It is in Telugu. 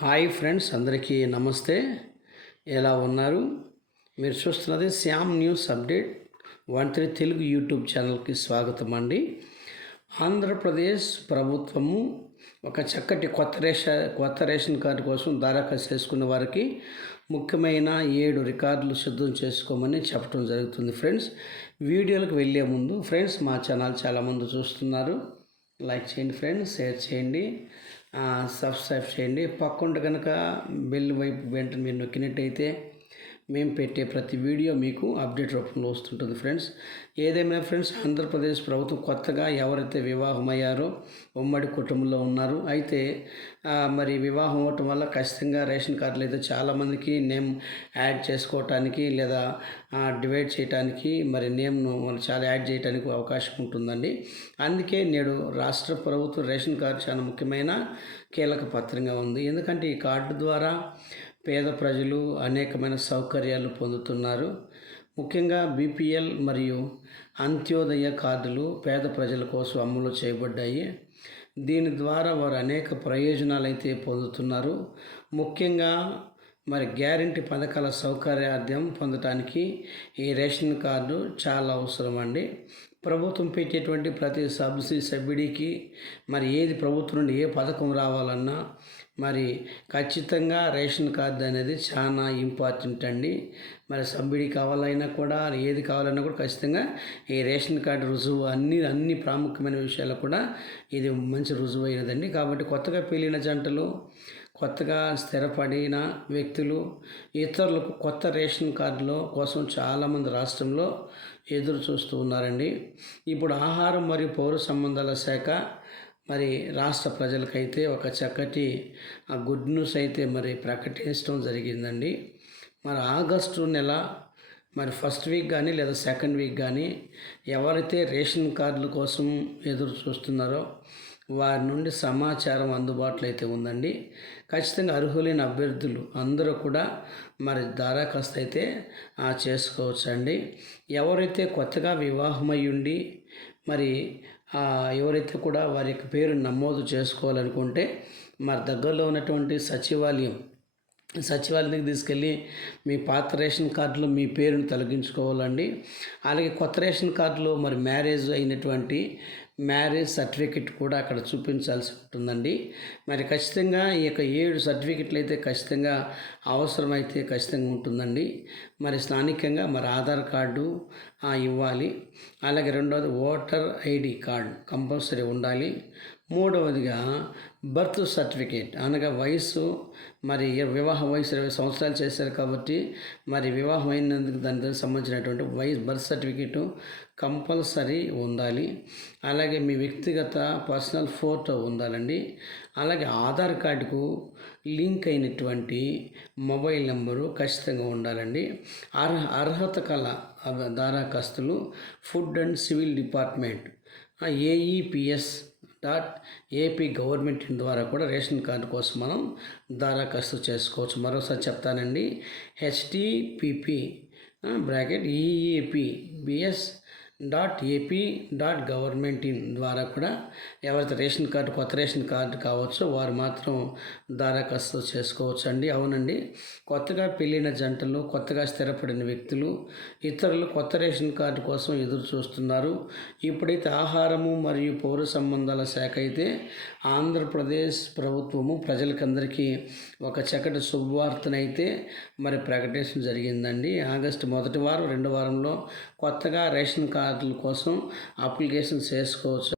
హాయ్ ఫ్రెండ్స్ అందరికీ నమస్తే. ఎలా ఉన్నారు? మీరు చూస్తున్నది Shyam news update. One three Telugu YouTube ఛానల్కి స్వాగతం అండి. ఆంధ్రప్రదేశ్ ప్రభుత్వము ఒక చక్కటి కొత్త రేషన్ కొత్త రేషన్ కార్డు కోసం దరఖాస్తు చేసుకున్న వారికి ముఖ్యమైన ఏడు రికార్డులు సిద్ధం చేసుకోమని చెప్పడం జరుగుతుంది ఫ్రెండ్స్. వీడియోలకు వెళ్ళే ముందు ఫ్రెండ్స్ మా ఛానల్ చాలామంది చూస్తున్నారు. లైక్ చేయండి ఫ్రెండ్స్ షేర్ చేయండి. సబ్స్క్రైబ్ చేయండి. పక్కుంట కనుక బెల్ వైపు వెంటనే మీరు నొక్కినట్టయితే మేము పెట్టే ప్రతి వీడియో మీకు అప్డేట్ రూపంలో వస్తుంటుంది ఫ్రెండ్స్. ఏదేమైనా ఫ్రెండ్స్ ఆంధ్రప్రదేశ్ ప్రభుత్వం కొత్తగా ఎవరైతే వివాహం అయ్యారో ఉమ్మడి కుటుంబంలో ఉన్నారు అయితే మరి వివాహం అవ్వటం వల్ల ఖచ్చితంగా రేషన్ కార్డులు అయితే చాలామందికి నేమ్ యాడ్ చేసుకోవటానికి లేదా డివైడ్ చేయడానికి మరి నేమ్ను చాలా యాడ్ చేయడానికి అవకాశం ఉంటుందండి. అందుకే నేడు రాష్ట్ర ప్రభుత్వ రేషన్ కార్డు చాలా ముఖ్యమైన కీలక పత్రంగా ఉంది. ఎందుకంటే ఈ కార్డు ద్వారా పేద ప్రజలు అనేకమైన సౌకర్యాలు పొందుతున్నారు. ముఖ్యంగా బీపీఎల్ మరియు అంత్యోదయ కార్డులు పేద ప్రజల కోసం అమలు చేయబడ్డాయి. దీని ద్వారా వారు అనేక ప్రయోజనాలు అయితే పొందుతున్నారు. ముఖ్యంగా మరి గ్యారంటీ పథకాల సౌకర్యార్థం పొందటానికి ఈ రేషన్ కార్డు చాలా అవసరం అండి ప్రభుత్వం పెట్టేటువంటి ప్రతి సబ్సిడీ సబ్సిడీకి మరి ఏది ప్రభుత్వం నుండి ఏ పథకం రావాలన్నా మరి ఖచ్చితంగా రేషన్ కార్డు అనేది చాలా ఇంపార్టెంట్ అండి. మరి సబ్సిడీ కావాలైనా కూడా ఏది కావాలన్నా కూడా ఖచ్చితంగా ఈ రేషన్ కార్డు రుజువు అన్ని అన్ని ప్రాముఖ్యమైన విషయాలు కూడా ఇది మంచి రుజువు అయినదండి కాబట్టి కొత్తగా పెళ్ళిన జంటలు కొత్తగా స్థిరపడిన వ్యక్తులు ఇతరులకు కొత్త రేషన్ కార్డుల కోసం చాలామంది రాష్ట్రంలో ఎదురు చూస్తూ ఉన్నారండి. ఇప్పుడు ఆహారం మరియు పౌర సంబంధాల శాఖ మరి రాష్ట్ర ప్రజలకైతే ఒక చక్కటి ఆ గుడ్ న్యూస్ అయితే మరి ప్రకటించడం జరిగిందండి. మరి ఆగస్టు నెల మరి ఫస్ట్ వీక్ కానీ లేదా సెకండ్ వీక్ కానీ ఎవరైతే రేషన్ కార్డుల కోసం ఎదురు చూస్తున్నారో వారి నుండి సమాచారం అందుబాటులో అయితే ఉందండి. ఖచ్చితంగా అర్హులైన అభ్యర్థులు అందరూ కూడా మరి దరఖాస్తు అయితే చేసుకోవచ్చండి. ఎవరైతే కొత్తగా వివాహమై ఉండి మరి ఎవరైతే కూడా వారి యొక్క పేరు నమోదు చేసుకోవాలనుకుంటే మరి దగ్గరలో ఉన్నటువంటి సచివాలయం సచివాలయానికి తీసుకెళ్ళి మీ పాత రేషన్ కార్డులో మీ పేరును తొలగించుకోవాలండి. అలాగే కొత్త రేషన్ కార్డులో మరి మ్యారేజ్ అయినటువంటి మ్యారేజ్ సర్టిఫికెట్ కూడా అక్కడ చూపించాల్సి ఉంటుందండి. మరి ఖచ్చితంగా ఈ యొక్క ఏడు సర్టిఫికెట్లు అయితే ఖచ్చితంగా అవసరమైతే ఖచ్చితంగా ఉంటుందండి. మరి స్థానికంగా మరి ఆధార్ కార్డు ఇవ్వాలి. అలాగే రెండవది ఓటర్ ఐడి కార్డు కంపల్సరీ ఉండాలి. మూడవదిగా బర్త్ సర్టిఫికేట్. అనగా వయసు మరి వివాహ వయసు ఇరవై సంవత్సరాలు చేశారు కాబట్టి మరి వివాహం అయినందుకు దానికి సంబంధించినటువంటి వయసు బర్త్ సర్టిఫికేటు కంపల్సరీ ఉండాలి. అలాగే మీ వ్యక్తిగత పర్సనల్ ఫోటో ఉండాలండి. అలాగే ఆధార్ కార్డుకు లింక్ అయినటువంటి మొబైల్ నెంబరు ఖచ్చితంగా ఉండాలండి. అర్హ అర్హత కల దారాఖాస్తులు food and civil department AEPS dot AP government ద్వారా కూడా రేషన్ కార్డు కోసం మనం దరఖాస్తు చేసుకోవచ్చు. మరోసారి చెప్తానండి HTTP bracket EEP BS dot AP dot government in ద్వారా కూడా ఎవరైతే రేషన్ కార్డు కొత్త రేషన్ కార్డు కావచ్చో వారు మాత్రం దరఖాస్తు చేసుకోవచ్చు అండి అవునండి. కొత్తగా పెళ్ళిన జంటలు కొత్తగా స్థిరపడిన వ్యక్తులు ఇతరులు కొత్త రేషన్ కార్డు కోసం ఎదురు చూస్తున్నారు. ఇప్పుడైతే ఆహారము మరియు పౌర సంబంధాల శాఖ అయితే ఆంధ్రప్రదేశ్ ప్రభుత్వము ప్రజలకందరికీ ఒక చక్కటి శుభవార్తనైతే మరి ప్రకటించడం జరిగిందండి. ఆగస్టు మొదటి వారం రెండు వారంలో కొత్తగా రేషన్ కార్డు కార్డుల కోసం అప్లికేషన్ చేసుకోవచ్చు.